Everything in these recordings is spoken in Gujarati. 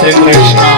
શ્રી કૃષ્ણ.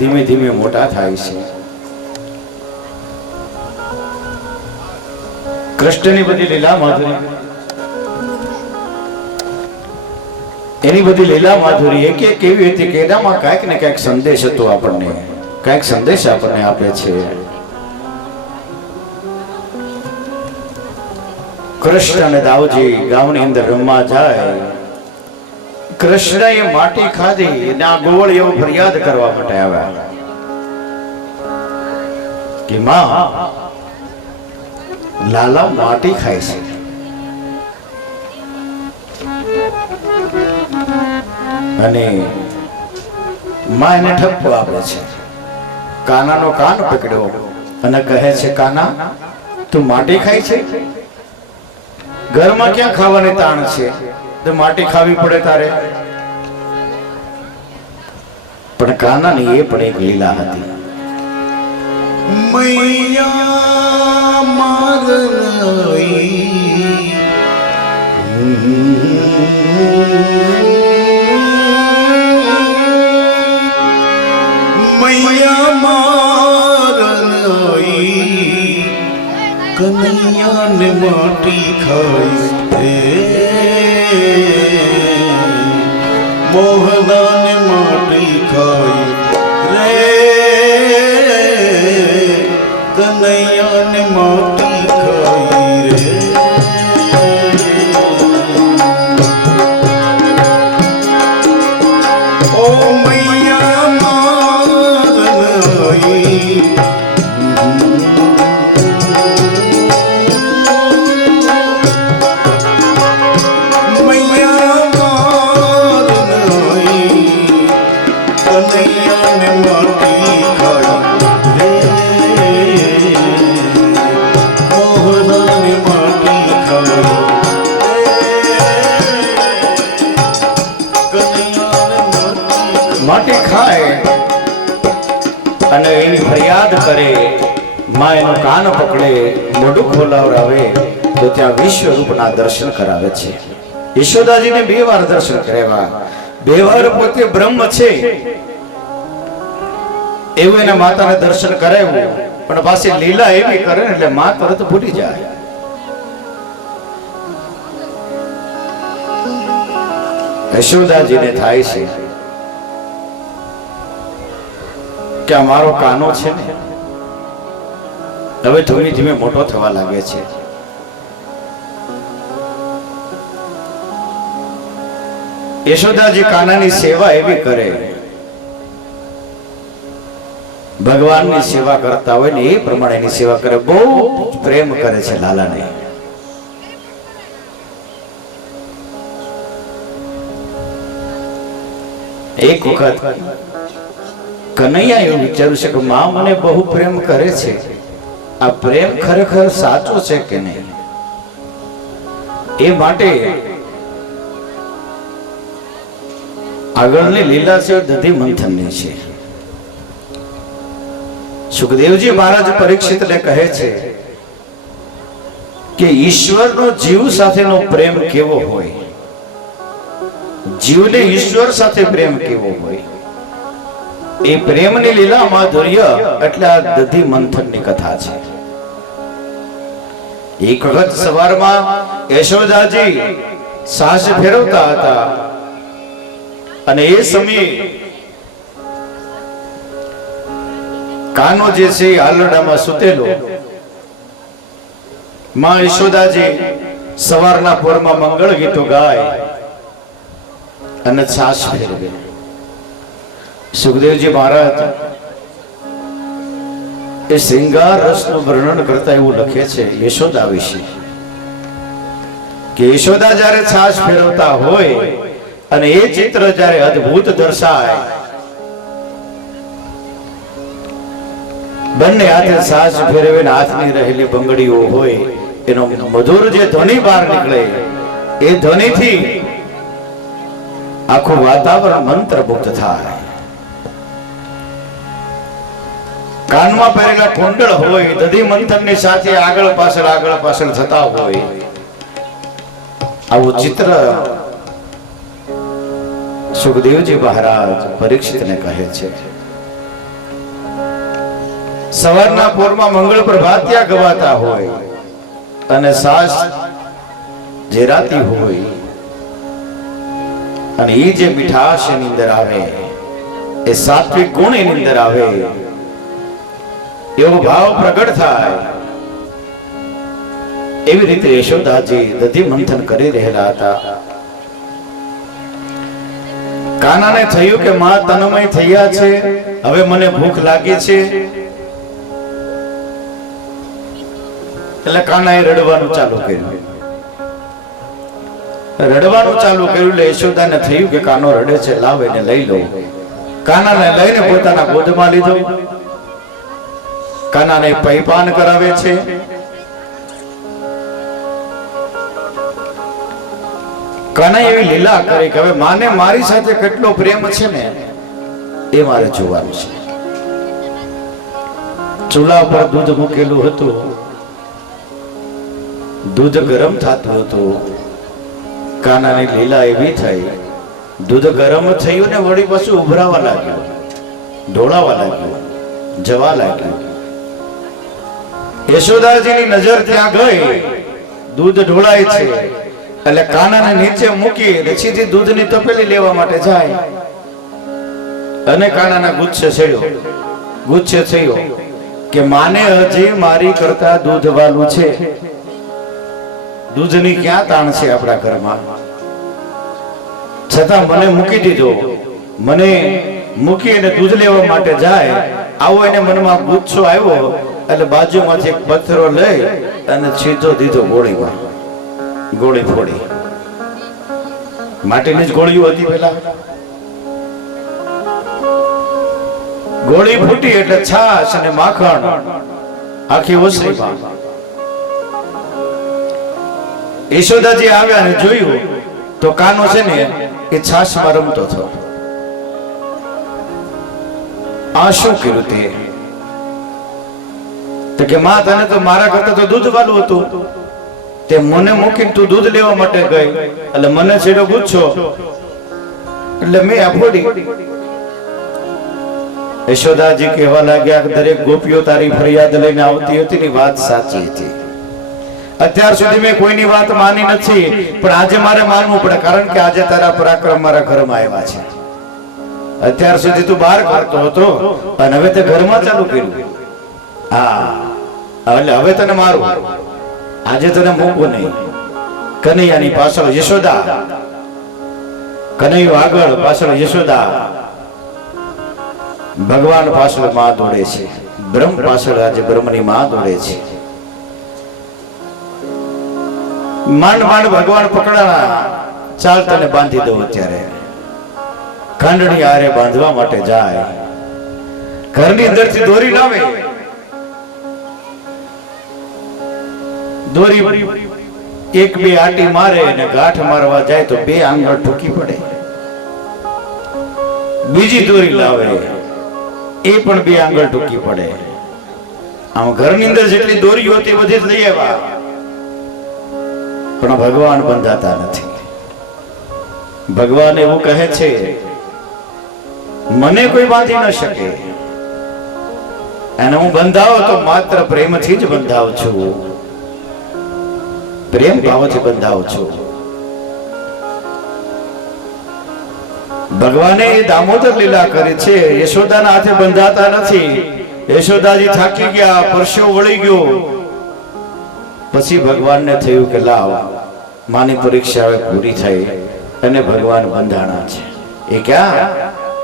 ધીમે ધીમે મોટા થાય છે. કૃષ્ણની બધી લીલા માધુરી, એની બધી લીલા માધુરી એક એક એવી હતી કે એનામાં કાંઈક ને કાંઈક સંદેશ હતો, આપણને કાંઈક સંદેશ આપણને આપે છે. કૃષ્ણ અને દાઉજી ગામની અંદર રમવા જાય. કૃષ્ણએ માટી ખાધી અને આ ગોળ એવો ફરિયાદ કરવા માટે આવ્યા કે માં, લાલા માટી ખાય છે. અને માં એને ઠપકો આપે છે. કાનાનો કાન પકડ્યો અને કહે છે, કાના તું માટી ખાય છે? ઘરમાં ક્યાં ખાવાની તાણ છે, તો માટી ખાવી પડે તારે? પણ કાનાની એ પણ એક લીલા હતી. મૈયા મારઈ મૈયા મારઈ કનૈયાને માટી ખાઈ મોહનાને માટી ખાઈ રે કનૈયાને માટી ખાઈ રે. ઓ મૈયા મારઈ માટી ખાય અને એની ફરિયાદ કરે. માં એનો કાન પકડે, મોઢું ખોલાવરાવે તો ત્યાં વિશ્વરૂપના દર્શન કરાવે છે. યશોદાજીને 2 વાર દર્શન કરાવ્યા. 2 વાર પોતે બ્રહ્મ છે એવું એના માતાને દર્શન કરાવ્યું, પણ પાછી લીલા એવી કરે ને એટલે માં તરત ભૂલી જાય. યશોદાજીને થાય છે કે આ મારો કાનો છે ને હવે ધીમે ધીમે મોટો થવા લાગે છે. યશોદાજી કાનાની સેવા એવી કરે, ભગવાનની સેવા કરતા હોય ને એ પ્રમાણેની સેવા કરે. બહુ પ્રેમ કરે છે લાલાને. એક વખત કનૈયા એવું વિચાર્યું છે કે માં મને બહુ પ્રેમ કરે છે, આ પ્રેમ ખરેખર સાચો છે કે નહીં? એ માટે આગળની લીલા છે દધી મંથનની છે. સુખદેવજી મહારાજ પરીક્ષિતને કહે છે કે ઈશ્વરનો જીવ સાથેનો પ્રેમ કેવો હોય, જીવને ઈશ્વર સાથે પ્રેમ કેવો હોય. એ પ્રેમની લીલા માધુર્ય એટલે આ દધી મંથનની કથા છે. એક વખત સવારમાં યશોદાજી સાસ ફેરવતા હતા અને એ સમયે કાનો જે છે આલડામાં સૂતેલો. માં યશોદાજી સવારના પોરમાં મંગળ ગીતો ગાય અને સાસ ફેરવે. સુખદેવજી મહારાજ એ શ્રૃંગાર રસનું વર્ણન કરતા એવું લખે છે યશોદા વિશે કે યશોદા જ્યારે છાશ ફેરવતા હોય અને એ ચિત્ર જ્યારે અદ્ભુત દર્શાય, બંને હાથે છાશ ફેરવીને હાથની રહેલી બંગડીઓ હોય એનો મધુર જે ધ્વનિ બહાર નીકળે એ ધ્વનિથી આખું વાતાવરણ મંત્રમુગ્ધ થાય. કાનમાં પહેરેલા કુંડળ હોય દધી મંથનની સાથે આગળ પાછળ થતા હોય, આવું ચિત્ર સુખદેવજી મહારાજ પરીક્ષિતને કહે છે. સવારના પોરમાં મંગળ પ્રભાત્યા ગવાતા હોય અને સાસ જેરાતી હોય અને એ જે મીઠાશ એની અંદર આવે એ સાત્વિક ગુણ એની અંદર આવે એવો ભાવ પ્રગટ થાય. એવી રીતે યશોદાજી દધી મંથન કરી રહેલા હતા. કાનાને થયું કે માં તન્મય થયા છે, હવે મને ભૂખ લાગી છે. એટલે કાનાએ રડવાનું ચાલુ કર્યું. એટલે યશોદાને થયું કે કાનો રડે છે, લાવ એને લઈ લો. કાનાને લઈને પોતાના ગોદમાં લીધો. કાનાને પૈપાન કરાવે છે. કાના એવી લીલા કરી કે હવે માને મારી સાથે કેટલો પ્રેમ છે ને એ મારે જોવાનું છે. ચૂલા પર દૂધ મૂકેલું હતું, દૂધ ગરમ થતું હતું. કાનાની લીલા એવી થઈ, દૂધ ગરમ થયું ને વળી પાછું ઉભરાવા લાગ્યું, ઢોળાવા લાગ્યું, જવા લાગ્યું. યશોદાજીની નજર ત્યાં ગઈ, દૂધ ઢોળાય છે એટલે કાનાને નીચે મૂકી સીધી દૂધની તપેલી લેવા માટે જાય અને કાનાના ગુચ્છે થયો કે માને હજી મારી કરતા દૂધ વાલું છે. દૂધની ક્યાં તાણ છે આપણા ઘરમાં, છતાં મને મૂકી દીધો. મને મૂકી અને દૂધ લેવા માટે જાય, આવો એને મનમાં ગુસ્સો આવ્યો એટલે બાજુમાંથી એક પથ્થરો લઈ અને સીધો દીધો ગોળીમાં. ગોળી ફોડી. માટીની જ ગોળીઓ હતી પેલા. ગોળી ફૂટી એટલે છાશ અને માખણ આખી ઓસરીમાં. યશોદાજી આવ્યા અને જોયું તો કાનો છે ને એ છાશમાં રમતો હતો. આ શું કર્યું તે? તો કે માં તને તો મારા કરતા તો દૂધ વાળું હતું, તે મને મૂકીને તું દૂધ લેવા માટે ગઈ એટલે મને છેડો ગુચ્છો એટલે મેં આ ફોડી. યશોદાજી કહેવા લાગ્યા કે દરેક ગોપીઓ તારી ફરિયાદ લઈને આવતી હતી ની વાત સાચી હતી. અત્યાર સુધી મેં કોઈની વાત માની નથી, પણ આજે મારે માનવું પડે, કારણ કે આજે તારા પરાક્રમ મારા ઘરમાં આવ્યા છે. અત્યાર સુધી તું બહાર કરતો હતો અને હવે તે ઘરમાં ચાલુ કર્યું. હા, એટલે હવે તને મારું, આજે તને મૂકવું નહીં. કનૈયાની પાછળ યશોદા, કનૈયો આગળ, પાછળ યશોદા. ભગવાન પાછળ માં દોડે છે, બ્રહ્મ પાછળ આજે બ્રહ્મની માં દોડે છે. માંડ ભગવાન પકડાણા, ચાલ તને બાંધી દઉં. અત્યારે ખાંડણી આરે બાંધવા માટે જાય, ઘરની અંદરથી દોરી લાવે. દોરી એક બે આટી મારે અને ગાંઠ મારવા જાય તો બે આંગળ ઠોકી પડે. બીજી દોરી લાવે, એ પણ બે આંગળ ઠોકી પડે. આમ ઘરની અંદર જેટલી દોરીઓ હતી બધી જ લઈ આવ્યા, પણ ભગવાન બંધાતા નથી. ભગવાન એવું કહે છે મને કોઈ બાંધી ન શકે, અને હું બંધાવ તો માત્ર પ્રેમથી જ બંધાવ છું, પ્રેમ ભાવથી બંધાવ છું. ભગવાને એ દામોદર લીલા કરી છે. યશોદાના હાથે બંધાતા નથી. યશોદાજી થાકી ગયા, પરસેવો વળી ગયો. પછી ભગવાનને થયું કે લાવ, માની પરીક્ષા હવે પૂરી થઈ અને ભગવાન બંધાણા છે. એ ક્યાં?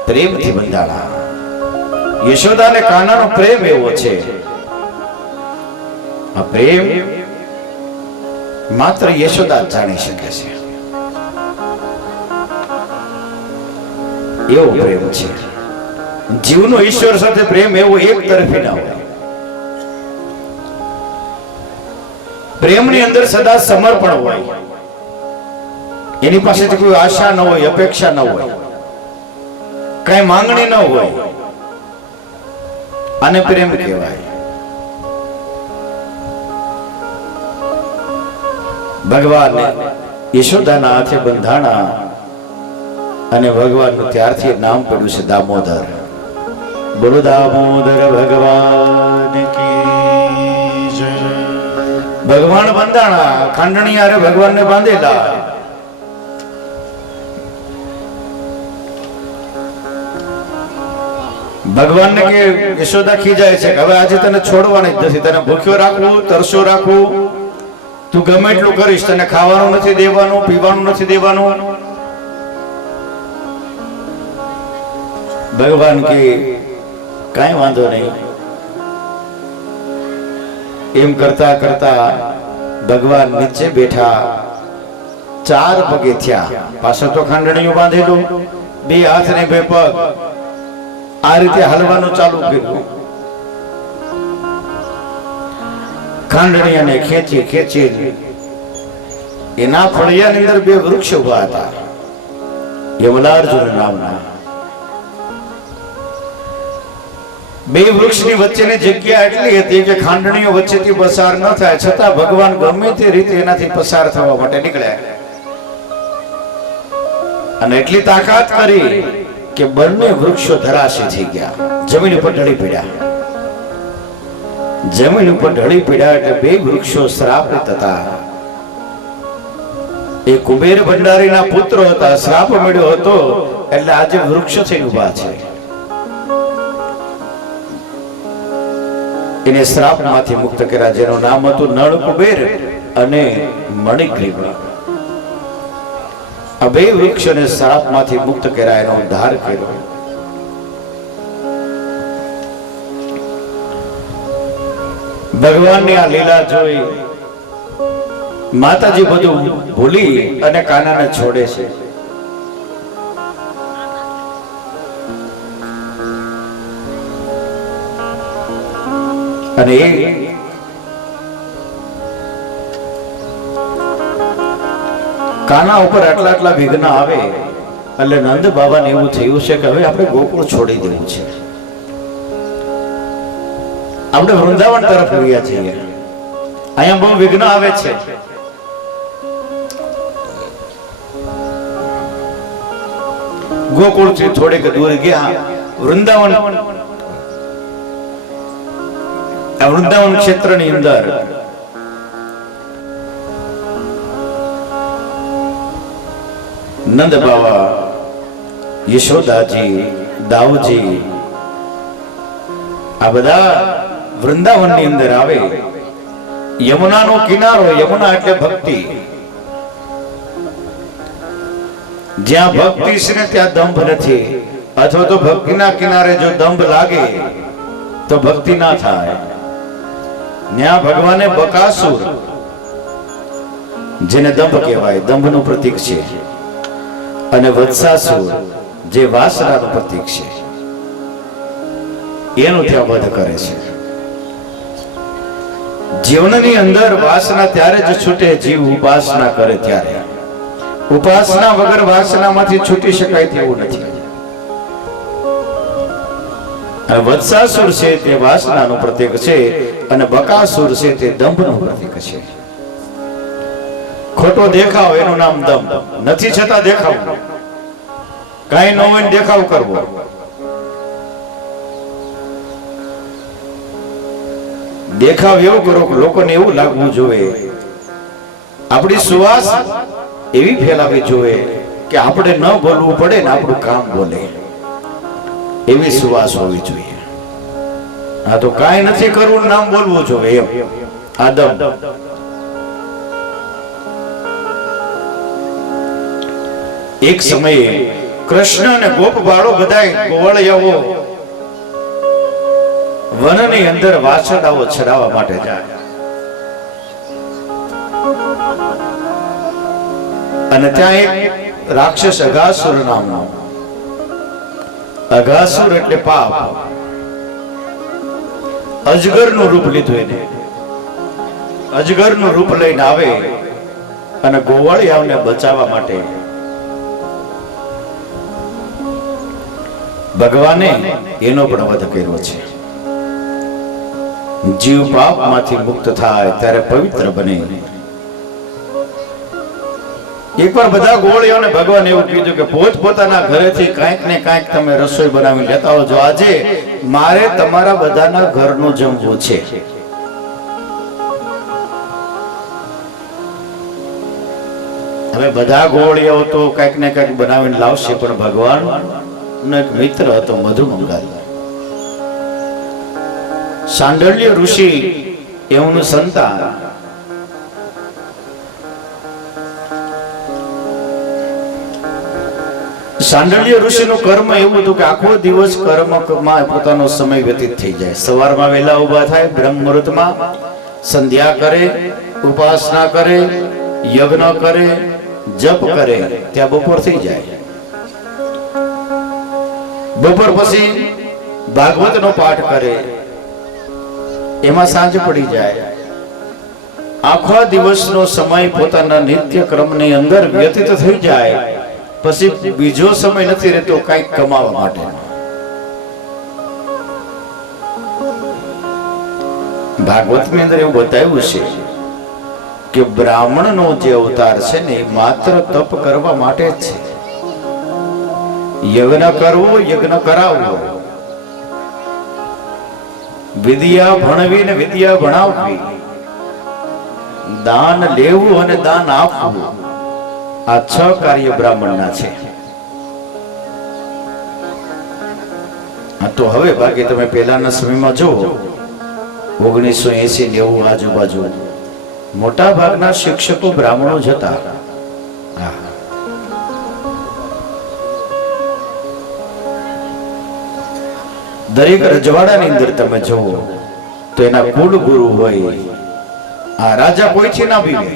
પ્રેમથી બંધાણા. યશોદા અને કાનાનો પ્રેમ એવો છે. આ પ્રેમ માત્ર યશોદા જ જાણી શકે છે. એવો પ્રેમ છે. જીવનો ઈશ્વર સાથે પ્રેમ એવો એક તરફી ના હોય. પ્રેમની અંદર સદા સમર્પણ હોય. એની પાસેથી કોઈ આશા ન હોય, અપેક્ષા ન હોય, કઈ માંગણી ન હોય. આને પ્રેમ કહેવાય. ભગવાન યશોદાના હાથે બંધાણા અને ભગવાનનું ત્યારથી નામ પડ્યું છે દામોદર. બોલો દામોદર ભગવાન કી જય. ભગવાન બંધાણા, ખાંડણી હારે ભગવાનને બાંધેલા. ભગવાનને કે યશોદા ખીજાય છે કે હવે આજે તને છોડવાની જ નથી, તને ભૂખ્યો રાખવું, તરસ્યો રાખવું, તું ગમે એટલું કરીશ, તને ખાવાનું નથી દેવાનું, પીવાનું નથી દેવાનું. ભગવાન કે કાંઈ વાંધો નહીં. એમ કરતા કરતા ભગવાન નીચે બેઠા, 4 પગે થયા. પાછળ તો ખાંડણીઓ બાંધેલું, 2 હાથ ને 2 પગ, આ રીતે હાલવાનું ચાલુ કર્યું. ખાંડણીયાને ખેંચી ખેંચી એના ફળિયાની અંદર 2 વૃક્ષ ઉભા હતા, યમલાર્જુન નામના. 2 વૃક્ષની વચ્ચેની જગ્યા એટલી હતી કે ખાંડણીઓ વચ્ચેથી પસાર ન થાય, છતાં ભગવાન ગમે તે રીતે એનાથી પસાર થવા માટે નીકળ્યા. અને એટલી તાકાત કરી કે બંને વૃક્ષો ધરાશી થઈ ગયા, જમીન ઉપર ઢળી પડ્યા. જમીન ઉપર ઢળી પડ્યા એટલે 2 વૃક્ષો શ્રાપિત હતા. એ કુબેર ભંડારીના પુત્રો હતા, શ્રાપ મળ્યો હતો એટલે આજે વૃક્ષો થઈને ઉભા છે. એને શ્રાપમાંથી મુક્ત કર્યા, જેનું નામ હતું નળ કુબેર અને મણિગ્રીવ. આ 2 વૃક્ષોને શ્રાપમાંથી મુક્ત કર્યા, એનો ઉદ્ધાર કર્યો. ભગવાનની આ લીલા જોઈ માતાજી બધું ભૂલી અને કાનાને છોડે છે. અને કાના ઉપર આટલા વિઘ્ન આવે એટલે નંદ બાબાને એવું થયું છે કે હવે આપણે ગોકુળ છોડી દેવું છે, આપણે વૃંદાવન તરફ વળ્યા છીએ. અહીંયા બહુ વિઘ્ન આવે છે. ગોકુળ થી થોડેક દૂર ગયા, વૃંદાવન ક્ષેત્રની અંદર નંદ બાબા, યશોદાજી, દાઉજી આ બધા વૃંદાવનની અંદર આવે. યમુનાનો કિનારો, યમુના એટલે ભક્તિ. જ્યાં ભક્તિ છે ને ત્યાં દંભ નથી, અથવા તો ભક્તિના કિનારે જો દંભ લાગે તો ભક્તિ ના થાય. ત્યાં ભગવાને બકાસુર, જેને દંભ કહેવાય, દંભનું પ્રતીક છે, અને વત્સાસુર જે વાસનાનું પ્રતીક છે, એનું ત્યાં વધ કરે છે. જીવનની અંદર વાસના ત્યારે જ છૂટે જીવ ઉપાસના કરે ત્યારે. ઉપાસના વગર વાસનામાંથી છૂટી શકાય તેવું નથી. વત્સાસુર છે તે વાસનાનું પ્રતીક છે, અને બકાસુર છે તે દંભનું પ્રતીક છે. ખોટો દેખાવ એનું નામ દંભ નથી, છતાં દેખાવ, કાંઈ ન હોય દેખાવ કરવો, દેખાવ એવો કરો કે લોકોને એવું લાગવું જોઈએ, આપણી સુવાસ એવી ફેલાવી જોઈએ કે આપણે ન બોલવું પડે ને આપણું કામ બોલે, એવી સુવાસ હોવી જોઈએ. હા તો કાંઈ નથી કરવું, નામ બોલવું જોઈએ એમ. આદમ એક સમયે કૃષ્ણ અને ગોપ બાળો બધાય ગોવાળિયાઓ વનની અંદર વાછરડાઓ ચરાવવા માટે જાય, અને ત્યાં એક રાક્ષસ અઘાસુર નામનો, અઘાસુર એટલે પાપ, અજગરનું રૂપ લીધું એને. અજગરનું રૂપ લઈને આવે અને ગોવાળિયાઓને બચાવવા માટે ભગવાને એનો પણ વધ કર્યો છે. જીવ પાપમાંથી મુક્ત થાય ત્યારે પવિત્ર બને. એકવાર બધા ગોળીઓને ભગવાન એવું કીધું કે પોતપોતાના ઘરેથી કાંઈક ને કાંઈક તમે રસોઈ બનાવી લેતા આવજો, આજે મારે તમારા બધાના ઘરનું જમવું છે. હવે બધા ગોળીઓ તો કાંઈક ને કાંઈક બનાવીને લાવશે, પણ ભગવાન નો એક મિત્ર હતો મધુમંગલ, સાંડલ્ય ઋષિ એમનું સંતાન. સાંડલ્ય ઋષિનું કર્મ એવું હતું કે આખો દિવસ કર્મમાં પોતાનો સમય વ્યતીત થઈ જાય. સવારમાં વહેલા ઉભા થાય, બ્રહ્મ મુહૂર્તમાં સંધ્યા કરે, ઉપાસના કરે, યજ્ઞ કરે, જપ કરે, ત્યાં બપોર થઈ જાય. બપોર પછી ભાગવતનો પાઠ કરે, એમાં સાંજ પડી જાય. આખો દિવસનો સમય પોતાના નિત્ય ક્રમની અંદર વ્યતીત થઈ જાય. પછી બીજો સમય નથી રહેતો કંઈક કમાવા માટે. ભાગવતની અંદર એવું બતાવ્યું છે કે બ્રાહ્મણનો જે અવતાર છે ને એ માત્ર તપ કરવા માટે જ છે. યજ્ઞ કરવો, યજ્ઞ કરાવવો, વિદ્યા ભણવી ને વિદ્યા ભણાવવી, દાન લેવું અને દાન આપવું, આ 6 કાર્ય બ્રાહ્મણના છે. તો હવે બાકી તમે પહેલાના સમયમાં જુઓ, 1980-90 આજુબાજુ મોટા ભાગના શિક્ષકો બ્રાહ્મણો જ હતા. દરેક રજવાડાની અંદર તમે જુઓ તો એના કુલ ગુરુ હોય. આ રાજા કોઈથી ના બીવે,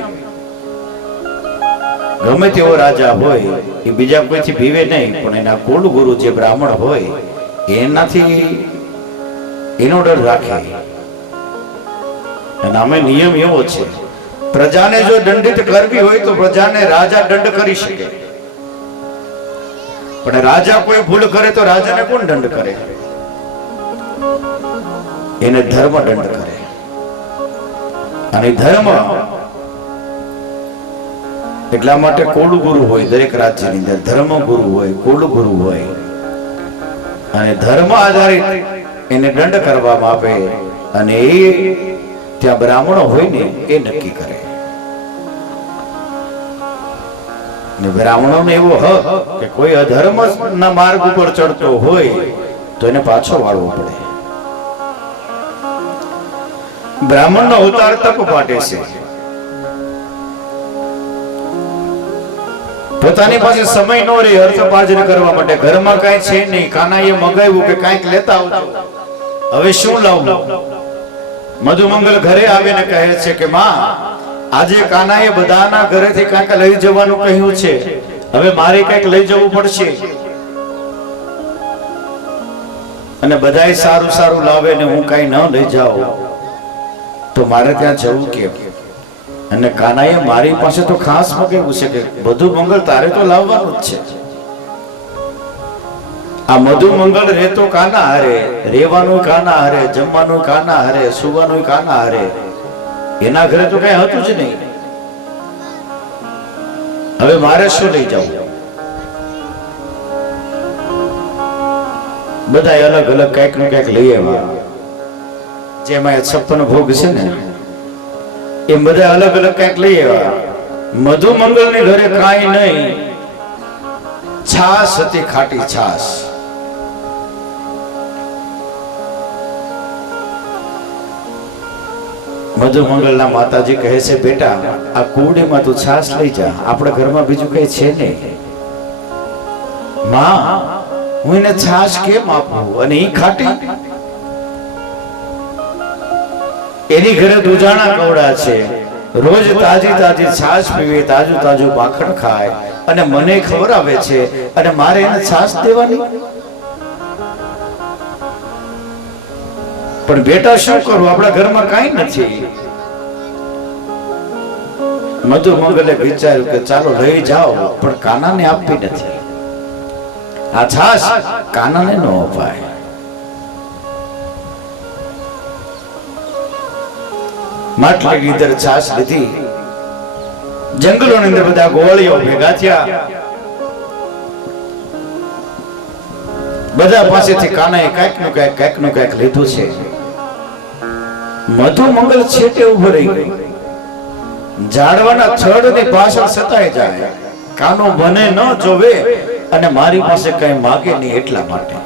ગમે તેવો રાજા હોય એ બીજા કોઈથી બીવે નહીં, પણ એના કુલ ગુરુ જે બ્રાહ્મણ હોય એનાથી એનો ડર રાખે. અને અમે નિયમ એવો છે, પ્રજાને જો દંડિત કરવી હોય તો પ્રજાને રાજા દંડ કરી શકે, પણ રાજા કોઈ ભૂલ કરે તો રાજાને કોણ દંડ કરે? એને ધર્મ દંડ કરે. અને ધર્મ એટલા માટે કુળ ગુરુ હોય દરેક રાજ્યની અંદર, ધર્મ ગુરુ હોય, કુળ ગુરુ હોય, અને ધર્મ આધારિત એને દંડ કરવામાં આવે. અને એ ત્યાં બ્રાહ્મણો હોય ને એ નક્કી કરે. ને બ્રાહ્મણોને એવો હક કે કોઈ અધર્મ ના માર્ગ ઉપર ચડતો હોય તો એને પાછો વાળવો પડે. બ્રાહ્મણનો અવતાર તપ માટે છે. પોતાની પાસે સમય નો રહે અર્થપાર્જન કરવા માટે, ઘરમાં કાંઈ છે નહીં, કાનાએ મંગાવ્યું કે કાંઈક લેતા આવજો, હવે શું લાવવું? મધુમંગલ ઘરે આવીને કહે છે કે માં, આજે કાનાએ બધાના ઘરેથી કાંઈક લઈ જવાનું કહ્યું છે, હવે મારે કાંઈક લઈ જવું પડશે. અને બધાય સારું સારું લાવે ને હું કાંઈ ન લઈ જાઉં તો મારે ત્યાં જવું કેમ? અને કાનાએ મારી પાસે તો ખાસ મગાવ્યું છે કે બધું મંગળ તારે તો લાવવાનું જ છે. આ મધુ મંગળ રહેતો કાના હારે, રહેવાનું કાના હારે, જમવાનું કાના હારે, સુવાનું કાના હારે. એના ઘરે તો કઈ હતું જ નહીં. હવે મારે શું લઈ જવું? બધા અલગ અલગ કઈક ને કઈક લઈ આવ્યા. જેમાં 56 ભોગ છે ને એ બધા અલગ અલગ કંઈક લઈ આવ્યા. મધુ મંગળ ની ઘરે કાંઈ નહીં, છાસ હતી, ખાટી છાસ. મધુ મંગળના માતાજી કહે છે, બેટા આ કુડીમાં તું છાસ લઈ જા, આપણા ઘરમાં બીજું કઈ છે નહીં. માં, હું એને છાસ કેમ આપું? અને ઈ ખાટી? એની ઘરે દુજાણા કવડા છે, રોજ તાજી તાજી છાસ પીવે, તાજું તાજું માખણ ખાય અને મને ખવડાવે છે, અને મારે એને છાસ દેવાની? પણ બેટા શું કરું, આપણા ઘરમાં કાંઈ નથી. મધુ મંગલે વિચાર્યું કે ચાલો લઈ જાઓ, પણ કાનાને આપવી નથી. આ છાસ કાનાને ન અપાય. માટલી ગીધર છાસ લીધી. જંગલોની અંદર બધા ગોવાળીઓ ભેગા થયા. બધા પાસેથી કાનાએ કાંઈક નું કાંઈક લીધું છે. મધુ મંગલ છેટે ઉભો રહી ગયો. ઝાડવાના થડની પાછળ સતાઈ જાય. કાનો મને ન જોવે અને મારી પાસે કઈ માગે નહીં એટલા માટે.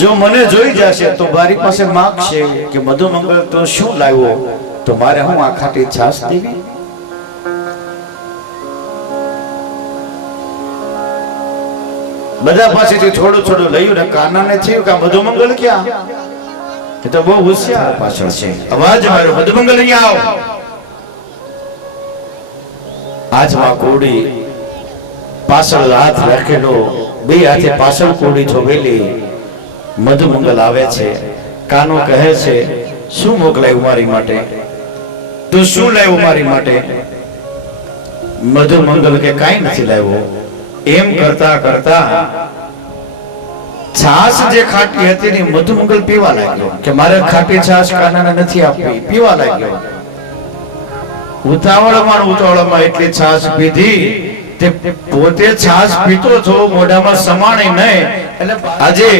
જો મને જોઈ જશે તો મારી પાસે માગશે કે મધુ મંગળ તો શું લાવ્યો, તો મારે હું આ ખાટી છાસ દેવી? બધા પાસેથી થોડું થોડું લયું ને કાનાને થયું કે મધુ મંગળ ક્યાં? એ તો બહુ હોશિયાર પાછળ છે. અવાજ માર્યો, મધુ મંગળ અહીંયા આવો. આજમાં કોડી પાછળ હાથ રાખેલો, બે હાથે પાછળ કોડી થોભેલી. મધુ મંગલ આવે છે. કાનો કહે છે, શું મોકલાયું મારી માટે? તું શું લાવ્યો મારી માટે? મધુ મંગલ કે કાંઈ નથી લાવ્યો. એમ કરતા કરતા છાસ જે ખાટી હતી ને મધુ મંગલ પીવા લાગ્યો કે મારે ખાટી છાસ કાનાને નથી આપવી. પીવા લાગ્યો. ઉતાવળમાં એટલી છાસ પીધી તે પોતે છાસ પીતો છો, મોઢામાં સમાણે નહીં. એટલે આજે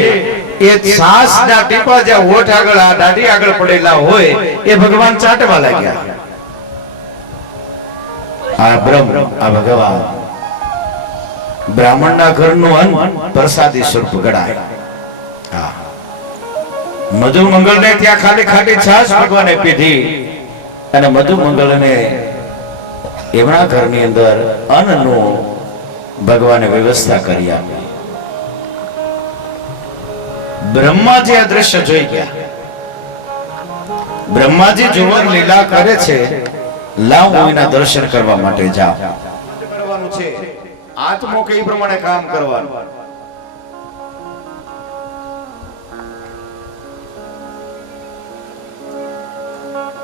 એ છાસના ટીપા જ્યાં હોઠ આગળ આ દાઢી આગળ પડેલા હોય એ ભગવાન ચાટવા લાગ્યા. આ બ્રહ્મ, આ ભગવાન બ્રાહ્મણના ઘરનું અન્ન પ્રસાદી સ્વરૂપ ગણાય. હા, મધુ મંગળને ત્યાં ખાલી ખાટી છાસ ભગવાને પીધી અને મધુ મંગળને એમના ઘરની અંદર અન્નનું ભગવાને વ્યવસ્થા કરી આપી. બ્રહ્માજી આ દ્રશ્ય જોઈ ગયા. બ્રહ્માજી જોવન લીલા કરે છે. લાવ હું એના દર્શન કરવા માટે જાઉં. કરવાનું છે આત્મો કે એ પ્રમાણે કામ કરવાનું.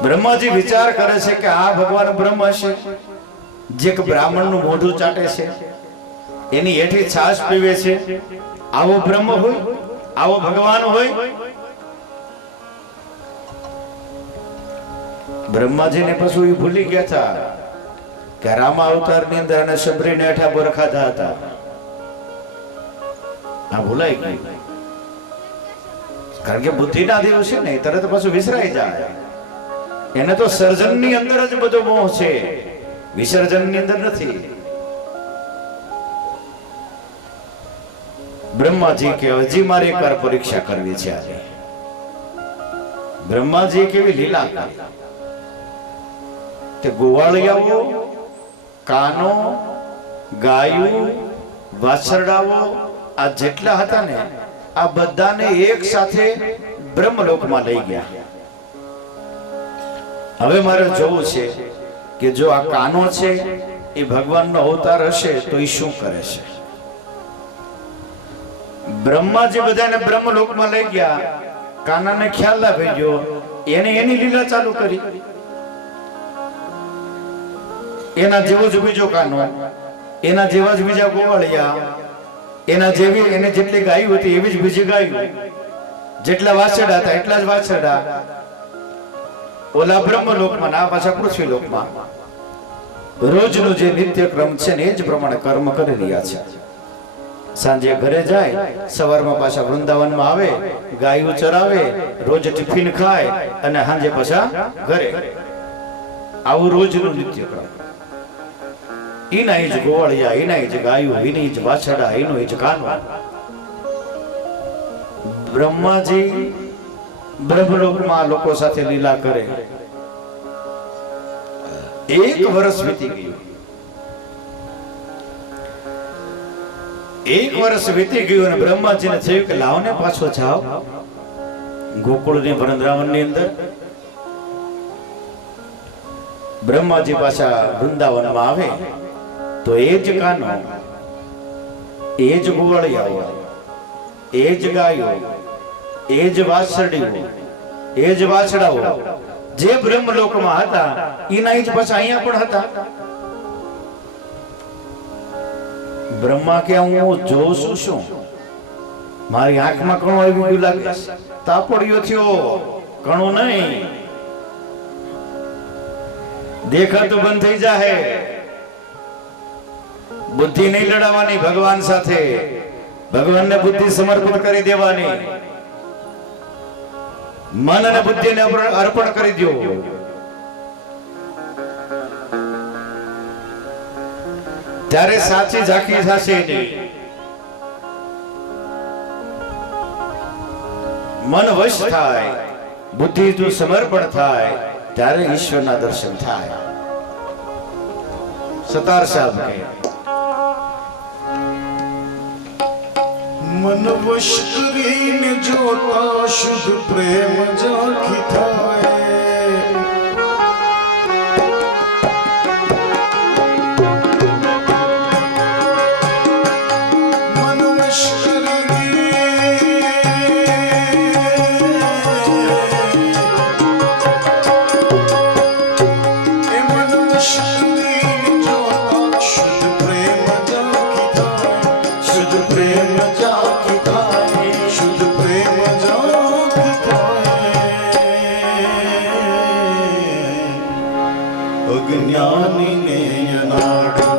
બ્રહ્માજી વિચાર કરે છે કે આ ભગવાન બ્રહ્મ છે જે બ્રાહ્મણ નું મોઢું ચાટે છે, એની હેઠી છાશ પીવે છે. આવો બ્રહ્મ હોય, આવો ભગવાન હોય? બ્રહ્માજીને પછી ભૂલી ગયા હતા કે રામા અવતાર ની અંદર અને શબરીને હેઠા બોર ખાધા હતા. આ ભૂલાઈ ગયું. કારણ કે બુદ્ધિના દેવ છે ને તરત પાછું વિસરાઈ જાય. એને તો સર્જન ની અંદર જ બધો મોહ છે, વિસર્જન ની અંદર નથી. બ્રહ્માજી કે હજી મારે એકવાર પરીક્ષા કરવી છે. આજે બ્રહ્માજી કેવી લીલા કરી. તે ગોવાળિયાઓ, કાનો, ગાયું, વાછરડાઓ આ જેટલા હતા ને આ બધાને એક સાથે બ્રહ્મલોકમાં લઈ ગયા. હવે મારે જોવું છે કે જો આ કાનો છે એ ભગવાનનો અવતાર હશે તો એ શું કરે છે. બ્રહ્માજી બધાને બ્રહ્મલોકમાં લઈ ગયા. કાનાને ખ્યાલ આવી ગયો, એને એની લીલા ચાલુ કરી. એના જેવો જ બીજો કાનો, એના જેવા જ બીજા ગોવાળિયા, એના જેવી એને જેટલી ગાયું હતી એવી જ બીજી ગાયું, જેટલા વાછરડા હતા એટલા જ વાછરડા. ઓલા બ્રહ્મલોકમાં ના પાછા પૃથ્વીલોકમાં રોજનું જે નિત્ય ક્રમ છે ને એ જ પ્રમાણે કર્મ કરી રહ્યા છે. સાંજે ઘરે જાય, સવારમાં પાછા વૃંદાવનમાં આવે, ગાયું ચરાવે, રોજ ટિફિન ખાય અને સાંજે પાછા ઘરે. આવું રોજનું નિત્યક્રમ. ઈના જ ગોવાળિયા, ઈના જ ગાયું, ઈની જ વાછડા, ઈનો જ કાનો. બ્રહ્માજી બ્રહ્મલોકમાં લોકો સાથે લીલા કરે. 1 વર્ષ વીતી ગયું. 1 વર્ષ વીતી ગયું અને બ્રહ્માજીને થયું કે લાવને પાછો જાઓ ગોકુળની વૃંદાવનની અંદર. બ્રહ્માજી પાછા વૃંદાવનમાં આવે તો એ જ કાનો, એ જ ગોવાળિયાઓ, એ જ ગાયો, એ જ વાછરડીઓ, એ જ વાછડાઓ જે બ્રહ્મલોકમાં હતા એના જ પાછા અહીંયા પણ હતા. બ્રહ્મા કે હું જોઉં છું શું? મારી આંખમાં કણું આવી ગયું લાગે, તાપડિયો થયો, કણું નહીં, દેખાતું બંધ થઈ જાહે. બુદ્ધિ નહીં લડાવવાની ભગવાન સાથે, ભગવાનને બુદ્ધિ સમર્પિત કરી દેવાની, મન અને બુદ્ધિને અર્પણ કરી દો. ત્યારે સાચી ઝાંખી થશે નહીં. મન વશ થાય, બુદ્ધિ જો સમર્પણ થાય ત્યારે ઈશ્વરના દર્શન થાય. સતાર સાહેબ કહે મન વશ કરીને જોતા શુદ્ધ પ્રેમ ઝાંખી થાય. મન વશ કરીને જોતા શુદ્ધ પ્રેમ ઝાંખી થાય. શુદ્ધ પ્રેમ ઝાંખી થાય. શુદ્ધ પ્રેમ ઝાંખી થાય. અજ્ઞાનીને અનાડી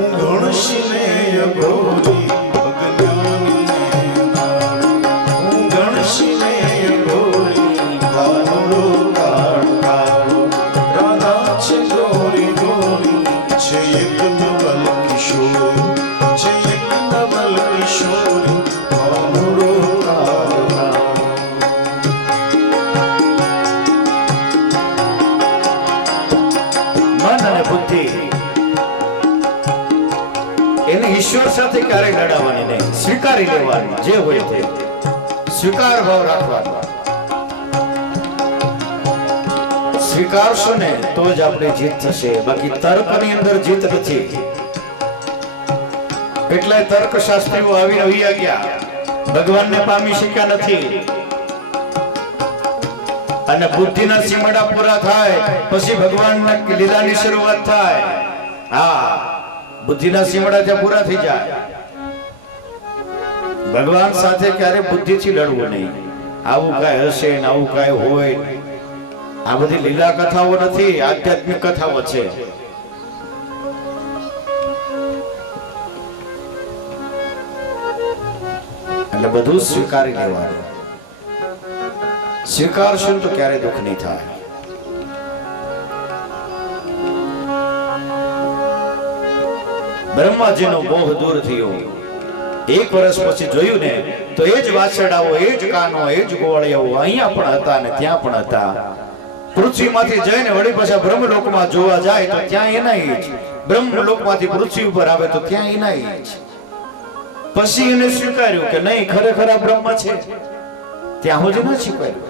ઊંઘણશીને અઘોરી. અજ્ઞાનીને અનાડી ઊંઘણશીને અઘોરી. કાળો કાળો કાળો રાધા છે ગોરી ગોરી. છે એક નવલ કિશોરી. છે એક નવલ કિશોરી. કાળો કાળો કાળો. મન અને બુદ્ધિ એને ઈશ્વર સાથે ક્યારેય લડાવવાની નહીં, સ્વીકારી લેવાની. જે હોય તે સ્વીકાર ભાવ રાખવાનો. સ્વીકારશો ને તો જ આપણી જીત થશે, બાકી તર્કની અંદર જીત નથી. કેટલાય તર્ક શાસ્ત્રીઓ આવીને વહી ગયા, ભગવાનને પામી શક્યા નથી. અને બુદ્ધિના સીમાડા પૂરા થાય પછી ભગવાનના લીલાની શરૂઆત થાય. હા, બુદ્ધિના સીમાડા ત્યાં પૂરા થઈ જાય. ભગવાન સાથે ક્યારે બુદ્ધિથી લડવું નહીં. આવું કાંઈ હશે ને આવું કાંઈ હોય, આ બધી લીલા કથાઓ નથી, આધ્યાત્મિક કથાઓ છે. એટલે બધું સ્વીકારી લેવાનું. સ્વીકારશું તો ક્યારે દુઃખ નહીં થાય. બ્રહ્માજીનો મોહ દૂર થયો. 1 વર્ષ પછી જોયું ને તો એ જ વાછરડાઓ, એ જ કાનો, એ જ ગોવાળિયાઓ અહીંયા પણ હતા ને ત્યાં પણ હતા. પૃથ્વીમાંથી જઈને વળી પાછા બ્રહ્મલોકમાં જોવા જાય તો ત્યાં એના જ, બ્રહ્મલોકમાંથી પૃથ્વી ઉપર આવે તો ત્યાં એના જ. પછી એને સ્વીકાર્યું કે નહીં, ખરેખર આ બ્રહ્મ છે. ત્યાં હું જ ન સ્વીકાર્યું.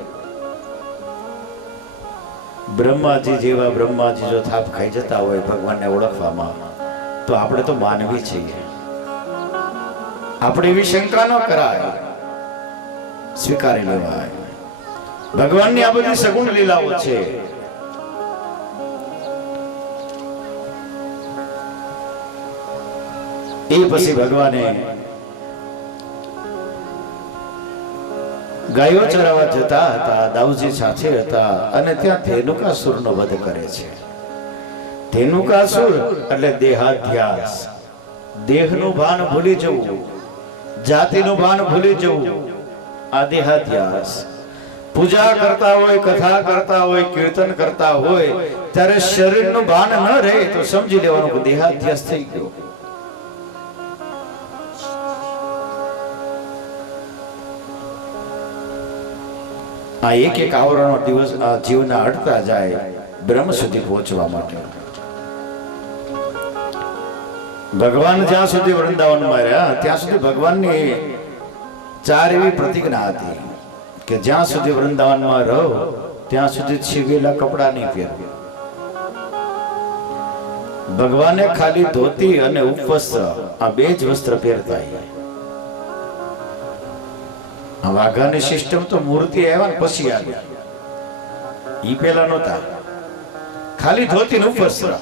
બ્રહ્માજી જેવા બ્રહ્માજી જો થાપ ખાઈ જતા હોય ભગવાનને ઓળખવામાં, તો આપણે તો માનવી છીએ. આપણે એવી શંકા ન કરાય, સ્વીકારી લેવાય. ભગવાનની આ બધી સગુણ લીલાઓ છે. એ પછી ભગવાને ગાયો ચરાવવા જતા હતા, દાઉજી સાથે હતા અને ત્યાં ધેનુકાસુરનો વધ કરે છે. ધેનુકાસુર એટલે દેહાધ્યાસ, દેહનું ભાન ભૂલી જવું, જાતિનું ભાન ભૂલી જવું આ દેહાધ્યાસ. પૂજા કરતા હોય, કથા કરતા હોય, કીર્તન કરતા હોય ત્યારે શરીરનું ભાન ન રહે તો સમજી લેવાનું કે દેહાધ્યાસ થઈ ગયો. આ એક એક આવરણો દિવસ જીવના અડતા જાય બ્રહ્મ સુધી પહોંચવા માટે. ભગવાન જ્યાં સુધી વૃંદાવનમાં રહ્યા ત્યાં સુધી ભગવાનની 4 એવી પ્રતિજ્ઞા હતી કે જ્યાં સુધી વૃંદાવનમાં રહો ત્યાં સુધી છીવેલા કપડા નહીં પહેરવા. ભગવાને ખાલી ધોતી અને ઉપવસ્ત્ર આ 2 જ વસ્ત્ર પહેરતા. આ વાઘાની સિસ્ટમ તો મૂર્તિ આવ્યા ને પછી આવી, ઈ પેલા નહોતા. ખાલી ધોતી ને ઉપવસ્ત્ર.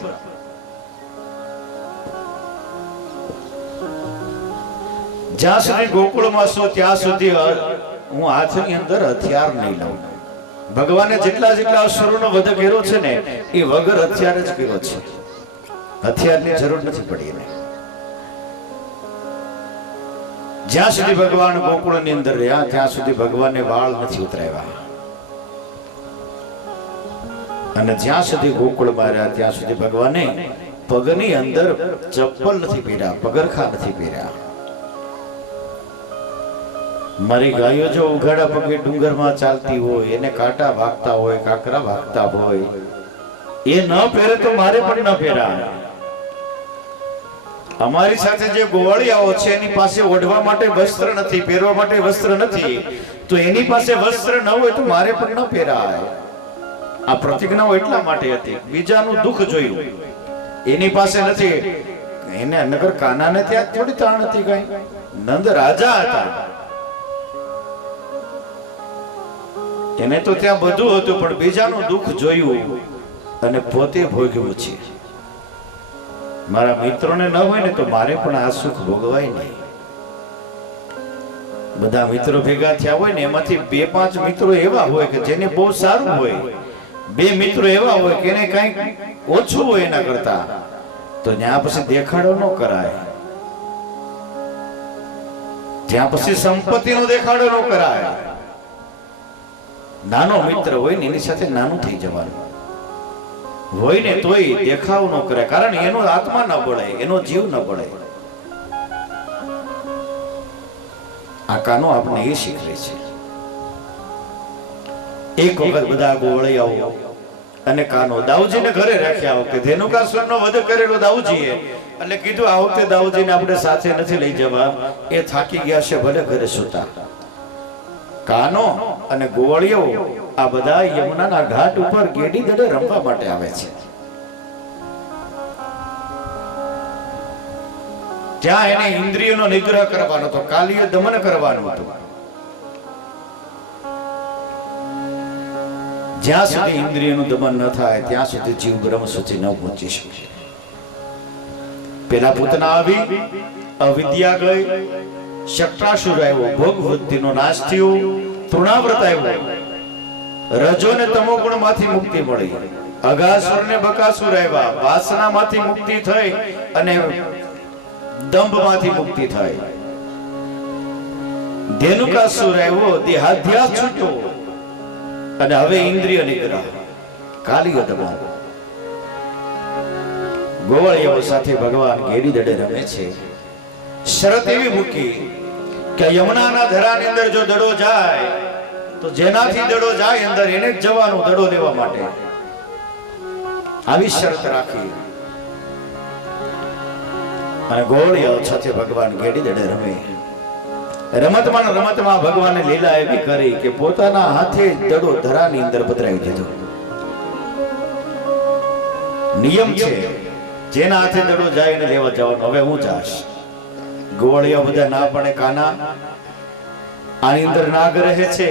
જ્યાં સુધી ગોકુળમાં છો ત્યાં સુધી હું હાથની અંદર હથિયાર નહીં લઉં. ભગવાને જેટલા જેટલા અસુરોનો વધ કર્યો છે ને એ વગર હથિયાર જ કર્યો છે. હથિયારની જરૂર નથી પડી એને. જ્યાં સુધી ભગવાન ગોકુળની અંદર રહ્યા ત્યાં સુધી ભગવાનને વાળ નથી ઉતરાવ્યા, અને જ્યાં સુધી ગોકુળમાં રહ્યા ત્યાં સુધી ભગવાને પગની અંદર ચપ્પલ નથી પહેર્યા, પગરખા નથી પહેર્યા. મારી ગાયો જો ઉઘાડા પગે ડુંગરમાં ચાલતી હોય, એને કાંટા વાગતા હોય, કાંકરા વાગતા હોય, એ ન પહેરે તો મારે પણ ન પહેરાય. અમારી સાથે જે ગોવાળિયાઓ છે એની પાસે ઓઢવા માટે વસ્ત્ર નથી, પહેરવા માટે વસ્ત્ર નથી, તો એની પાસે વસ્ત્ર ન હોય તો મારે પણ ન પહેરાય. આ પ્રતિજ્ઞાઓ એટલા માટે હતી, બીજાનું દુઃખ જોયું. એની પાસે નથી, એને નગર કાનાને ત્યાં થોડી તાણ હતી કઈ. નંદ રાજા હતા, એને તો ત્યાં બધું હતું, પણ બીજાનું દુઃખ જોયું અને પોતે ભોગવ્યું છે. મારા મિત્રોને ન હોય ને તો મારે પણ આ સુખ ભોગવાય નહીં. બધા મિત્રો ભેગા થયા હોય ને એમાંથી 2-5 મિત્રો એવા હોય કે જેને બહુ સારું હોય, 2 મિત્રો એવા હોય કે એને કઈક ઓછું હોય એના કરતા, તો ત્યાં પછી દેખાડો ન કરાય. ત્યાં પછી સંપત્તિનો દેખાડો ન કરાય. નાનો મિત્ર હોય ને એની સાથે નાનું થઈ જવાનું હોય ને તોય દેખાવ ન કરે, કારણ એનો આત્મા ન બળે, એનો જીવ ન બળે. આ કાનો આપણે એ શીખવે છે. એક વખત બધા ગોવાળિયાઓ અને કાનો દાઉજીને ઘરે રાખ્યા. વખતે ધેનુકાસુરનો વધ કરેલો દાઉજીએ, એટલે કીધું આ વખતે દાઉજીને આપણે સાથે નથી લઈ જવા, એ થાકી ગયા છે, ભલે ઘરે સૂતા. કાનો અને ગોવાળિયાઓ આ બધા યમુનાના ઘાટ ઉપર ગેડી ગડે રમવા માટે આવે છે. ત્યાં એને ઇન્દ્રિયોનો નિગ્રહ કરવાનો હતો, કાલીય દમન કરવાનું હતું. જ્યાં સુધી ઇન્દ્રિયનું દમન ન થાય ત્યાં સુધી જીવ બ્રહ્મ સુધી ન પહોંચી શકે. પેલા પૂતના આવી, અવિદ્યા ગઈ, શક્રાસુર આવ્યો, ભોગ વૃત્તિનો નાશ થયો, તૃણાવ્રત આવ્યો, રજો ને તમો ગુણ માંથી મુક્તિ મળી, અઘાસુર ને બકાસુર આવ્યા, વાસના માંથી મુક્તિ થઈ અને દંભ માંથી મુક્તિ થઈ. ધેનુકાસુર આવ્યો, દેહાધ્યાસ છૂટ્યો અને હવે ઇન્દ્રિય નિગ્રહ, કાલીય દમન. ગોવાળિયાઓ સાથે ભગવાન ગેડી દડે રમે છે. શરત એવી મૂકી કે યમુનાના ધરાની અંદર જો દડો જાય તો જેનાથી દડો જાય અંદર એને જ જવાનું દડો લેવા માટે. આવી શરત રાખી અને ગોવાળિયાઓ સાથે ભગવાન ગેડી દડે રમે. રમતમાં ભગવાને લીલા એવી કરી કે પોતાના હાથે દડો ધરાની અંદર પધરાવી દીધો. નિયમ છે, જેના હાથે દડો જાય એને લેવા જવાનો. હવે હું જાશ. ગોવાળિયા બધા ના પડે, કાના આની અંદર નાગ રહે છે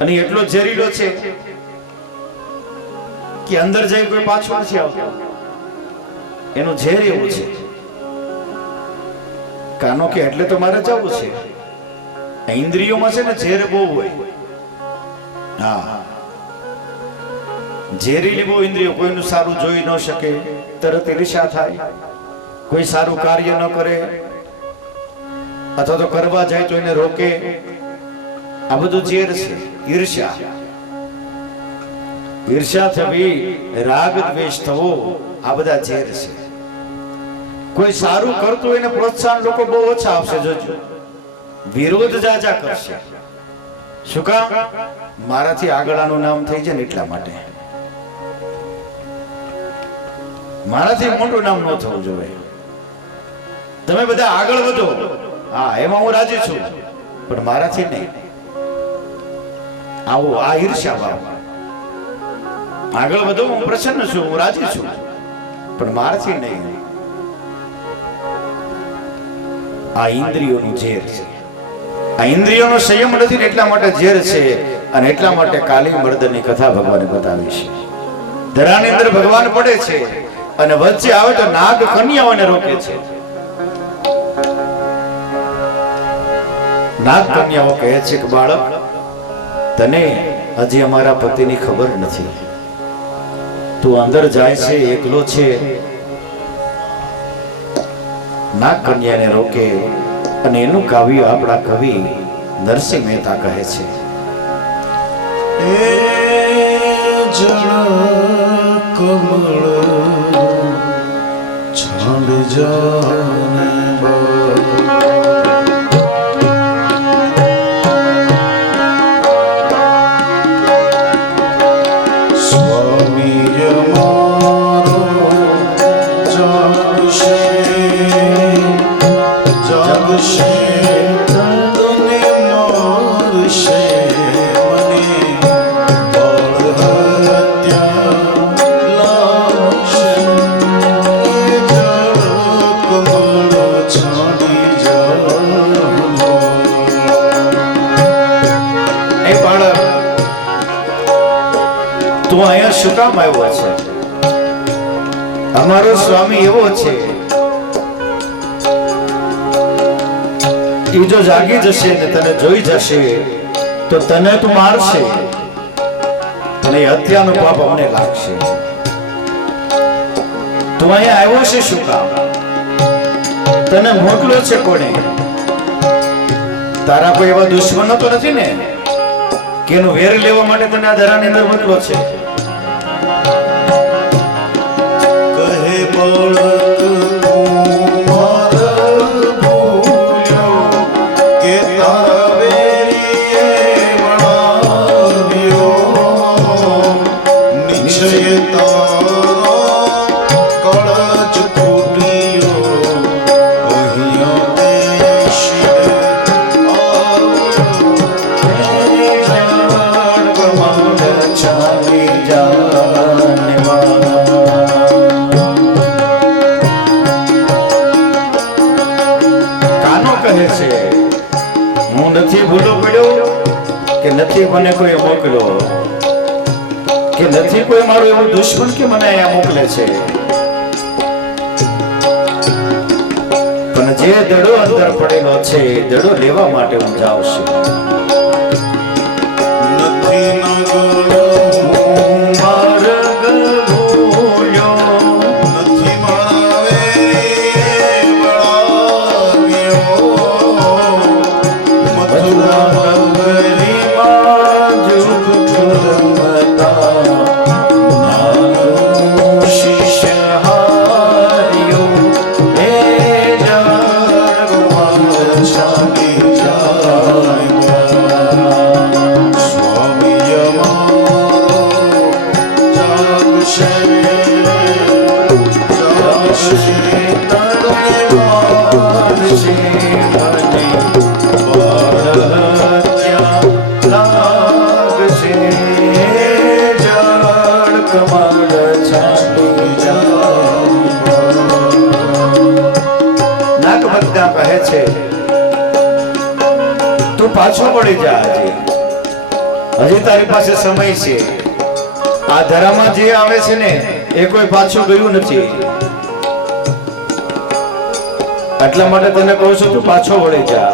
અને એટલો ઝેરીલો છે કે અંદર જઈ કોઈ પાછો નથી આવતો. એનું ઝેર એવું છે. કાનો કે એટલે તો મારે જવું છે. ઇન્દ્રિયોમાં છે ને ઝેર બહુ હોય. હા, ઝેરીલી બહુ ઇન્દ્રિયો, કોઈનું સારું જોઈ ન શકે, તરત ઈર્ષા થાય, કોઈ સારું કાર્ય ન કરે અથવા તો કરવા જાય તો એને રોકે, આ બધું ઝેર છે. ઈર્ષ્યા, ઈર્ષ્યા થવી, રાગ દ્વેષ થવો, આ બધા ઝેર છે. કોઈ સારું કરતું હોય એને પ્રોત્સાહન લોકો બહુ ઓછા આપશે, જોજો. વિરોધ જાજા કરશે. શું કામ? મારાથી આગળ આનું નામ થઈ જાય ને એટલા માટે. મારાથી મોટું નામ ન થવું જોઈએ. તમે બધા આગળ વધો, હા એમાં હું રાજી છું, પણ મારાથી નહીં. આવો આ ઈર્ષ્યા ભાવ. આગળ વધો, હું પ્રસન્ન છું, હું રાજી છું, પણ મારાથી નહીં. આ ઇન્દ્રિયોનું ઝેર છે. આ ઇન્દ્રિયોનો સંયમ નથી ને એટલા માટે ઝેર છે. અને એટલા માટે કાલી મર્દની કથા ભગવાને બતાવી છે. ધરાની અંદર ભગવાન પડે છે અને વચ્ચે આવે તો નાગ કન્યાઓને રોકે છે. નાગ કન્યાઓ કહે છે કે બાળક, તને હજી અમારા પતિની ખબર નથી. તું અંદર જાય છે, એકલો છે. નાગ કન્યાને રોકે અને એનું કાવ્ય આપણા કવિ નરસિંહ મહેતા કહે છે. એ જળ કમળ છાંડ જાને તું અહીંયા શું કામ આવ્યો છે? અમારો સ્વામી એવો છે, એ જો જાગી જશે ને તને જોઈ જશે તો તને તું મારશે, પણ એ હત્યાનું પાપ અમને લાગશે. તું અહીંયા આવ્યો છે શું કામ? તને મોકલ્યો છે કોણે? તારા કોઈ એવા દુશ્મનો તો નથી ને કે એનું વેર લેવા માટે તને આ ધરાની અંદર મોકલ્યો છે? કહે બાળક તું મારા ભૂલ્યો કે તારા વેરીએ બનાવ્યો નિશ્ચય તારો કળજ ફૂટ્યો અહીંયા દેશી હું નથી ભૂલો પડ્યો કે નથી મને કોઈ મોકલ્યો કે નથી કોઈ મારો એવો દુશ્મન કે મને અહીંયા મોકલે છે, પણ જે દડો અંદર પડેલો છે એ દડો લેવા માટે હું જાઉં છું. નથી નગર માર્ગ ભૂલ્યો નથી મારા વેરીએ બનાવ્યો મથુરા નગરીમાં જુઠ્ઠ રમતા નાનો શિષ્ય હાર્યો હે જગમાં ચાલી જાય સ્વામી અમારો જાગશે જાગશે તને મારશે કહે છે તું પાછો વળી જા, હજી તારી પાસે સમય છે. આ ધરામાં જે આવે છે ને એ કોઈ પાછું ગયું નથી, એટલા માટે તને કહું છું તું પાછો વળી જા.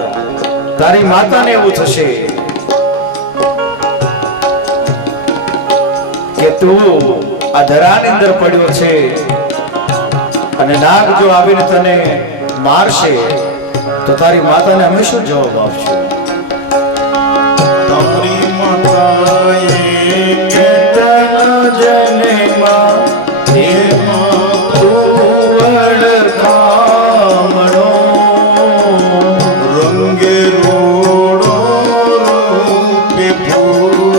તારી માતાને એવું થશે કે તું આ ધરાની અંદર પડ્યો છે અને નાગ જો આવીને તને મારશે તો તારી માતાને અમે શું જવાબ આપશું? તમારી માતાએ કેટલા જન્મમાં એમાં તુવડ કામણો રંગે રોડો રૂપે પૂરો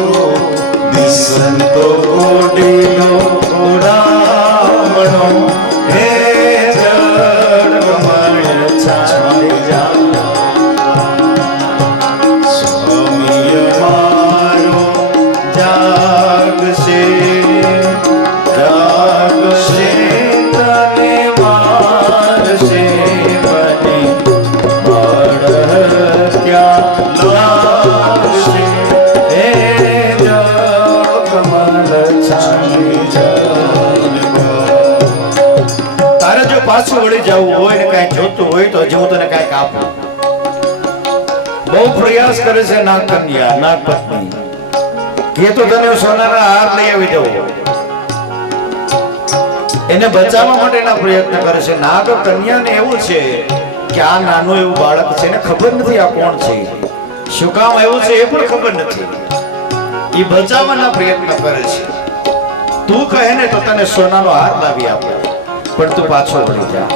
દિસંતો ઓડીનો ઓડામણો હે જળ કમળ છાડી જા સ્વામી મારો જાગશે જાગશે તને મારશે મને ત્યાં લાગશે હે જળ કમળ છાડી જા તારે જો પાછું વળી જવું હોય ને કાંઈ જોતું હોય તો હજી હું તને કાંઈક આપું. બહુ પ્રયાસ કરે છે નાગ કન્યા નાગ પત્ની કે તો તને હું સોનાના હાર લઈ આવી દઉં. એને બચાવવા માટેના પ્રયત્ન કરે છે. નાગ કન્યાને એવું છે કે આ નાનું એવું બાળક છે ને ખબર નથી આ કોણ છે, શું કામ આવ્યું છે એ પણ ખબર નથી. એ બચાવવાના પ્રયત્ન કરે છે. તું કહે ને તો તને સોનાનો હાર લાવી આપે, પણ તું પાછો વળી જા.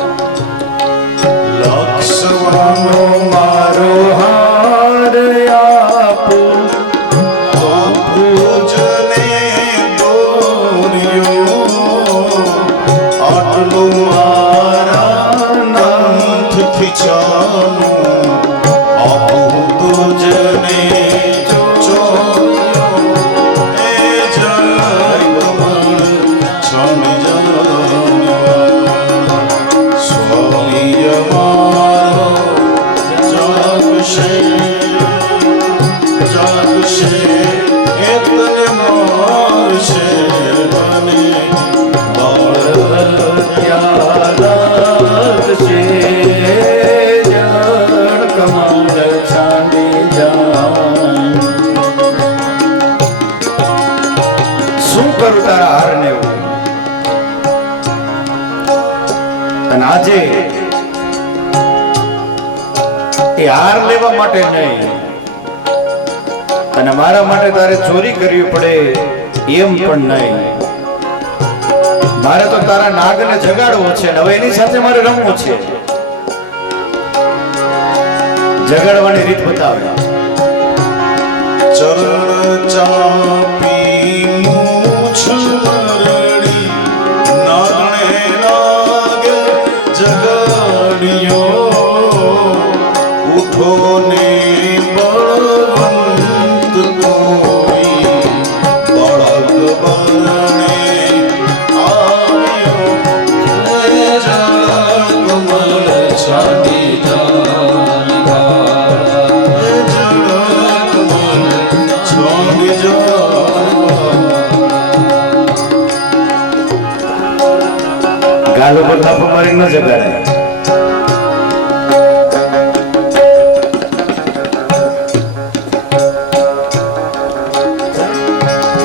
લક્ષવાનો મારો હાર આપું પૂજને દોર્યો આટલું મારા નાથથી ચાલું આપું તુજને ચોર્યો એ જળ કમળ છામી જા સ્વામી અમારો જાગશે જાગશે એ તને મારશે મને ત્યાં લાગશે જળ કમળ છાડી જાય. શું કરું તારા હારને હું? અને આજે એ હાર લેવા માટે નહીં અને મારા માટે તારે ચોરી કરવી પડે એમ પણ નહીં. મારે તો તારા નાગને જગાડવો છે ને હવે એની સાથે મારે રમવું છે. જગાડવાની રીત બતાવે. ચરણ ચાપી મૂછ મરડી નાગણે નાગે જગાડ્યો ઉઠો ને બળવંત કોઈ બળદ બરણે આવ્યો એ જળ કમળ છાડી ગાલો પર થાપો મારી ન જગાડે.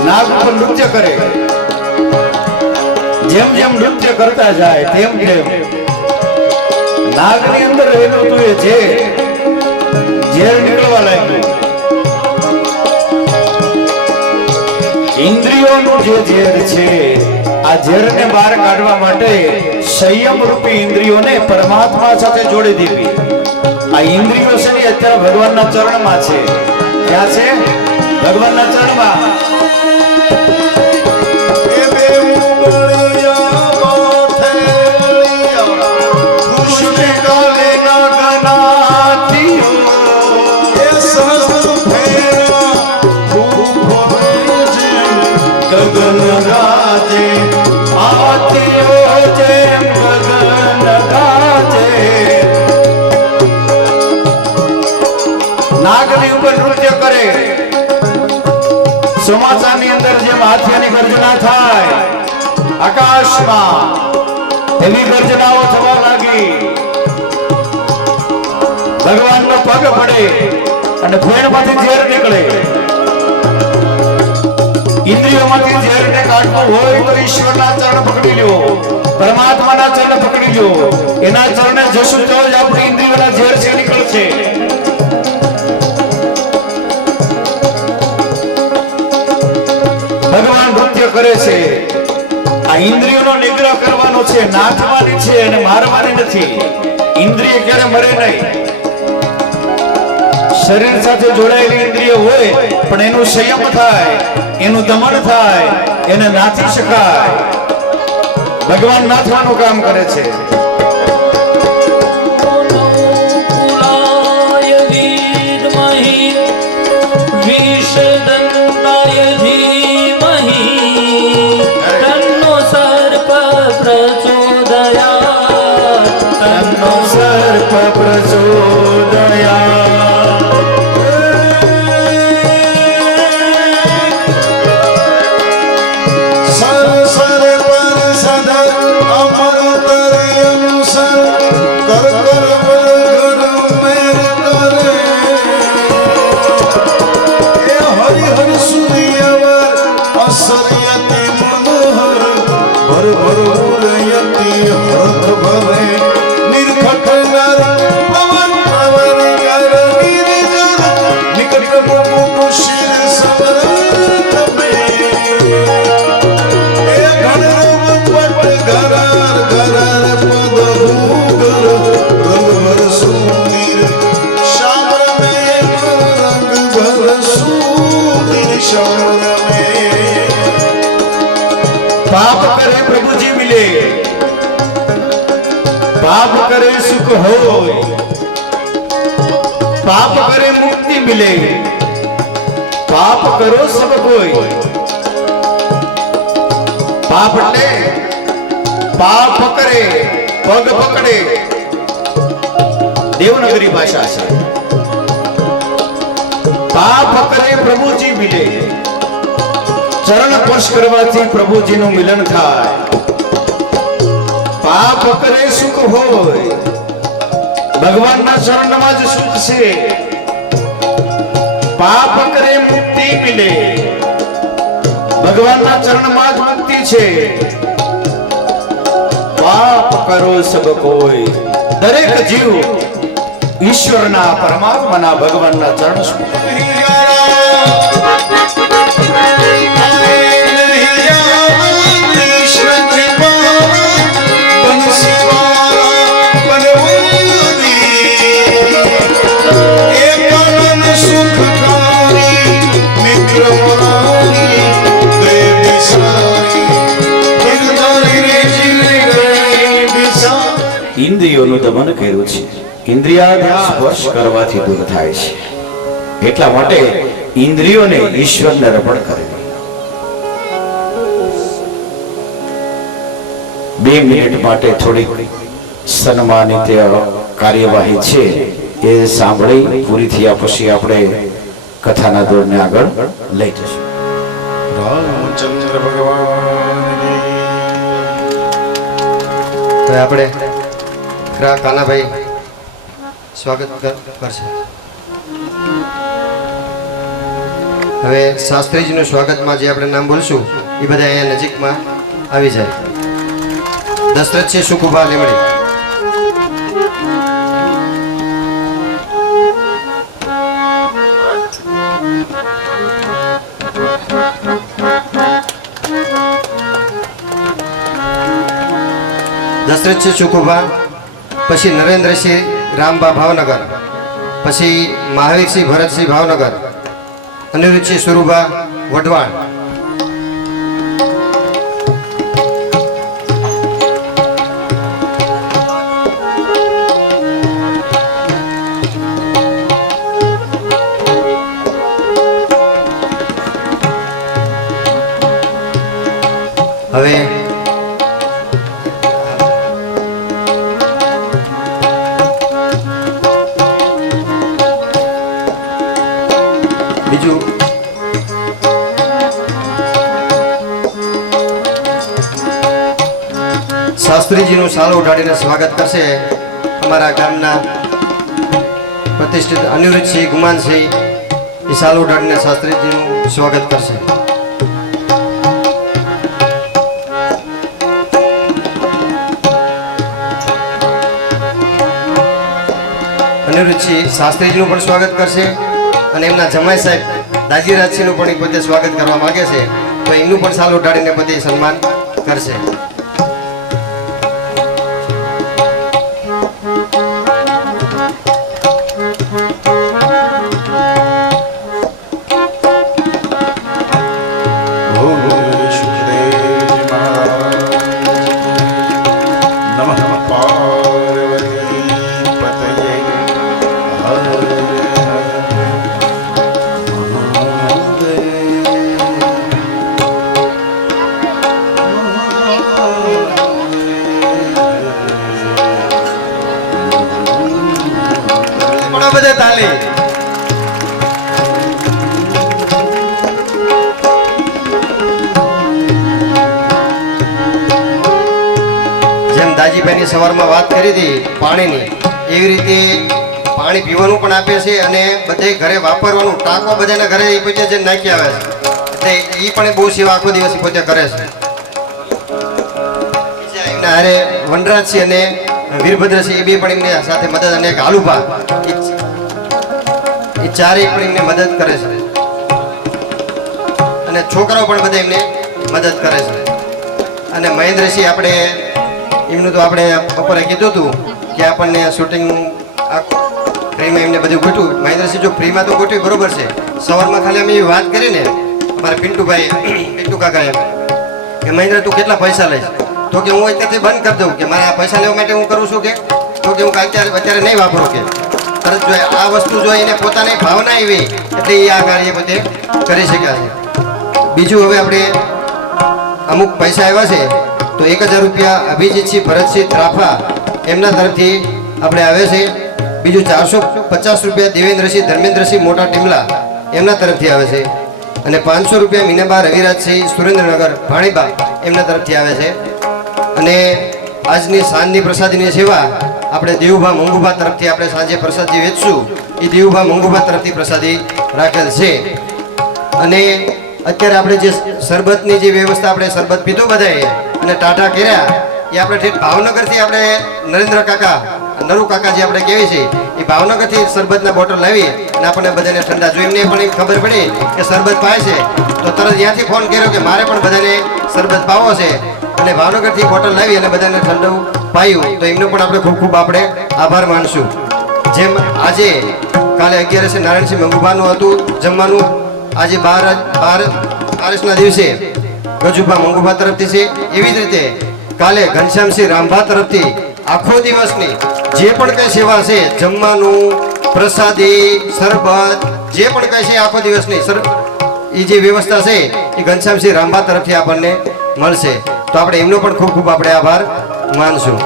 નાગ ઉપર નૃત્ય કરે. જેમ જેમ નૃત્ય કરતા જાય તેમ તેમ નાગની અંદર રહેલું તું એ ઝેર નીકળવા લાગ્યું. ઇન્દ્રિયોનું જે ઝેર છે આ ઝેરને બહાર કાઢવા માટે સંયમ રૂપી ઇન્દ્રિયોને પરમાત્મા સાથે જોડી દેવી. આ ઇન્દ્રિયો છે ને અત્યારે ભગવાનના ચરણમાં છે. ક્યાં છે? ભગવાનના ચરણમાં. એ દેવું બળિયા માથે કૃષ્ણ કાલે નાગનાથીઓ એ સહસ્ત્ર ફેરા ખૂબ જે ગગન ગાજે આરતીઓ જેમ ગગન ગાજે. નાગની ઉપર નૃત્ય કરે. ચોમાસાની અંદર જેમ હાથીની ગર્જના થાય આકાશમાં એવી ગર્જનાઓ થવા લાગી. ભગવાનનો પગ પડે અને ફેણમાંથી ઝેર નીકળે. એ ઇન્દ્રિયોમાંથી ઝેરને કાઢવું હોય તો ઈશ્વરના ચરણ પકડી લ્યો, પરમાત્માના ચરણ પકડી લ્યો. એના ચરણે જશું તો જ આપણી ઇન્દ્રિયોના ઝેર છે નીકળશે. ભગવાન નૃત્ય કરે છે. આ ઇન્દ્રિયોનો નિગ્રહ કરવાનો છે, નાથવાની છે અને મારવાની નથી. ઇન્દ્રિય ક્યારે મરે નહીં. શરીર સાથે જોડાયેલી ઇન્દ્રિય હોય પણ એનું સંયમ થાય, એનું દમન થાય, એને નાથી શકાય. ભગવાન નાથવાનું કામ કરે છે. पाप करे प्रभु जी मिले, पाप करे सुख होय, पाप करे मुक्ति मिले, पाप करो सब कोई. पाप એટલે પાપ કરે, પગ પકડે. દેવનગરી ભાષા છે. પાપ કરે પ્રભુજી મિલે, ચરણ સ્પર્શ કરવાથી પ્રભુજીનું મિલન થાય. પાપ કરે સુખ હોય, ભગવાનના ચરણમાં જ સુખ છે. પાપ કરે મુક્તિ મિલે, ભગવાનના ચરણમાં જ મુક્તિ છે. પાપ કરો સબ કોઈ, દરેક જીવ ઈશ્વરના પરમાત્માના ભગવાનના ચરણ સ્પર્શ. ઇન્દ્રિયોનું દમન કર્યું છે. ઇન્દ્રિયાધીન સ્પર્શ કરવાથી દૂર થાય છે. એટલા માટે ઇન્દ્રિયોને ઈશ્વરને અર્પણ કરવી. 2 મિનિટ માટે થોડી સન્માનિત કાર્યવાહી છે, એ સાંભળી પૂરી થયા પછી આપણે કથાના દોરને આગળ લઈ જશું. રામચંદ્ર ભગવાન તો આપણે કાનાભાઈ સ્વાગત કરશે. હવે શાસ્ત્રીજીનું સ્વાગતમાં જે આપણે નામ બોલશું એ બધા અહીંયા નજીકમાં આવી જાય. દશરથસિંહ સુખુભા લીમડી. દશરથસિંહ સુખુભા, પછી નરેન્દ્રસિંહ રામબા ભાવનગર, પછી મહાવીરસિંહ ભરતસિંહ ભાવનગર, અનિરુદ્ધસિંહ સુરુભા વઢવાણ. હવે બીજું શાસ્ત્રીજીનું સાલો ઉડાડીને સ્વાગત કરશે અમારા ગામના પ્રતિષ્ઠિત અનિરુદ્ધસિંહ ગુમાનસિંહ. એ સાલો ઉડાડીને શાસ્ત્રીજીનું સ્વાગત કરશે. અનિરુદ્ધસિંહ શાસ્ત્રીજીનું પણ સ્વાગત કરશે અને એમના જમાઈ સાહેબ દાજીરાજસિંહનું પણ પોતે સ્વાગત કરવા માગે છે, તો એમનું પણ સાલ ઉઠાડીને પોતે સન્માન કરશે. બધા તાલી. જેમ દાજીભાઈની સવારમાં વાત કરી હતી પાણીની, એવી રીતે પાણી પીવાનું પણ આપે છે અને બધે ઘરે વાપરવાનું ટાંકો બધાના ઘરે એ પોતે જે નાખી આવે છે, એટલે એ પણ બહુ સેવા આખો દિવસ પોતે કરે છે. એમના હારે વનરાજસિંહ અને વીરભદ્રસિંહ એ બે પણ એમને સાથે મદદ, અને હાલુભા એ ચારેય પણ એમને મદદ કરે છે અને છોકરાઓ પણ બધા એમને મદદ કરે છે. અને મહેન્દ્રસિંહ આપણે એમનું તો આપણે બપોરે કીધું હતું કે આપણને શૂટિંગ ફ્રીમાં એમને બધું ગોઠવું. મહેન્દ્રસિંહ જો ફ્રીમાં તો ગોઠવી બરોબર છે. સવારમાં ખાલી અમે એવી વાત કરીને અમારા પિન્ટુ કાકાએ કે મહેન્દ્ર તું કેટલા પૈસા લઈશ, તો કે હું અત્યારથી બંધ કરી દઉં કે મારા પૈસા લેવા માટે હું કરું છું કે, તો કે હું અત્યારે નહીં વાપરું કે. તરત જો આ વસ્તુ જો એને પોતાની ભાવના આવી એટલે એ આ કાર્ય પોતે કરી શક્યા છે. બીજું હવે આપણે અમુક પૈસા આવ્યા છે તો 1000 રૂપિયા અભિજીતસિંહ ભરતસિંહ ત્રાફા એમના તરફથી આપણે આવે છે. બીજું 450 રૂપિયા દેવેન્દ્રસિંહ ધર્મેન્દ્રસિંહ મોટા ટીમલા એમના તરફથી આવે છે. અને 500 રૂપિયા મીનાબા રવિરાજસિંહ સુરેન્દ્રનગર ભાણીબા એમના તરફથી આવે છે. અને આજની સાંજની પ્રસાદીની સેવા આપણે દેવુભા મંગુભા તરફથી આપણે સાંજે પ્રસાદી વેચશું, એ દેવુભા મંગુભા તરફથી પ્રસાદી રાખેલ છે. અને અત્યારે આપણે જે શરબતની જે વ્યવસ્થા, આપણે શરબત પીધું બધાએ અને ટાટા કર્યા, એ આપણે ઠેઠ ભાવનગરથી આપણે નરેન્દ્ર કાકા, નરુ કાકા જે આપણે કહેવી છે, એ ભાવનગરથી શરબતના બોટલ લાવી અને આપણને બધાને ઠંડા જોઈ. એમને પણ ખબર પડી કે શરબત પાય છે તો તરત ત્યાંથી ફોન કર્યો કે મારે પણ બધાને શરબત પાવો છે, અને ભાવનગરથી બોટલ લાવી અને બધાને ઠંડુ પાયું. તો એમનો પણ આપણે ખૂબ ખૂબ આપણે આભાર માનશું. જેમ આજે કાલે 11 નારાયણસિંહ મંગુભાનું હતું જમવાનું, આજે 12 દિવસે ગજુભા મંગુભા તરફથી છે. એવી જ રીતે કાલે ઘનશ્યામસિંહ રામભા તરફથી આખો દિવસની જે પણ કઈ સેવા છે, જમવાનું, પ્રસાદી, શરબત, જે પણ કઈ છે આખો દિવસની એ જે વ્યવસ્થા છે એ ઘનશ્યામસિંહ રામભા તરફથી આપણને મળશે. તો આપણે એમનો પણ ખૂબ ખૂબ આપણે આભાર માનશું.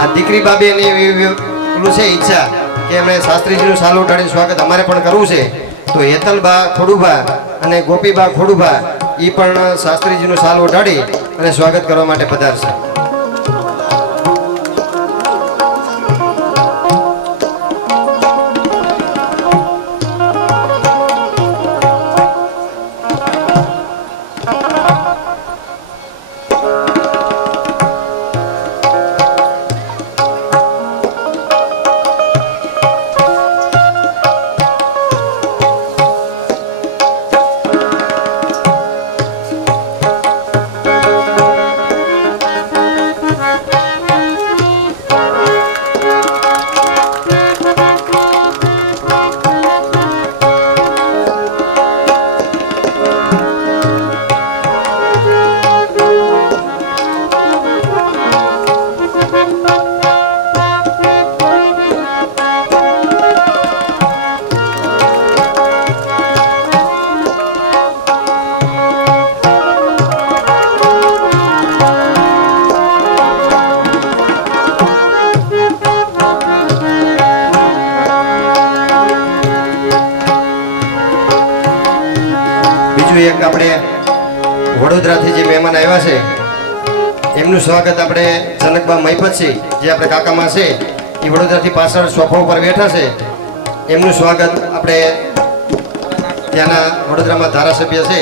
આ દીકરી બાબેની પેલું છે ઈચ્છા કે એમણે શાસ્ત્રીજીનું સાલ ઉઠાડીને સ્વાગત અમારે પણ કરવું છે, તો હેતલબા ખોડુભા અને ગોપીબા ખોડુભા એ પણ શાસ્ત્રીજીનું સાલ ઉઠાડી અને સ્વાગત કરવા માટે પધારશે. એક આપણે વડોદરાથી જે મહેમાન આવ્યા છે એમનું સ્વાગત આપણે જનકબા મહિપતસિંહ જે આપણે કાકામાં છે એ વડોદરાથી પાછળ સોફા ઉપર બેઠા છે એમનું સ્વાગત આપણે ત્યાંના વડોદરામાં ધારાસભ્ય છે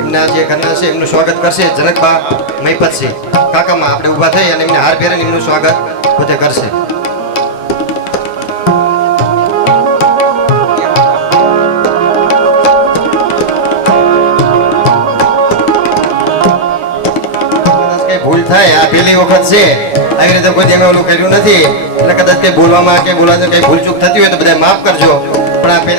એમના જે ઘરના છે એમનું સ્વાગત કરશે જનકબા મહિપતસિંહ કાકામાં આપણે ઊભા થઈ અને એમને હાર પહેરીને એમનું સ્વાગત પોતે કરશે. ભૂલ થાય આ પહેલી વખત છે આવી રીતે કોઈ અમે ઓલું કર્યું નથી એટલે કદાચ કઈ બોલવામાં કે બોલવામાં કઈ ભૂલચૂક થતી હોય તો બધા માફ કરજો પણ આ પહેલી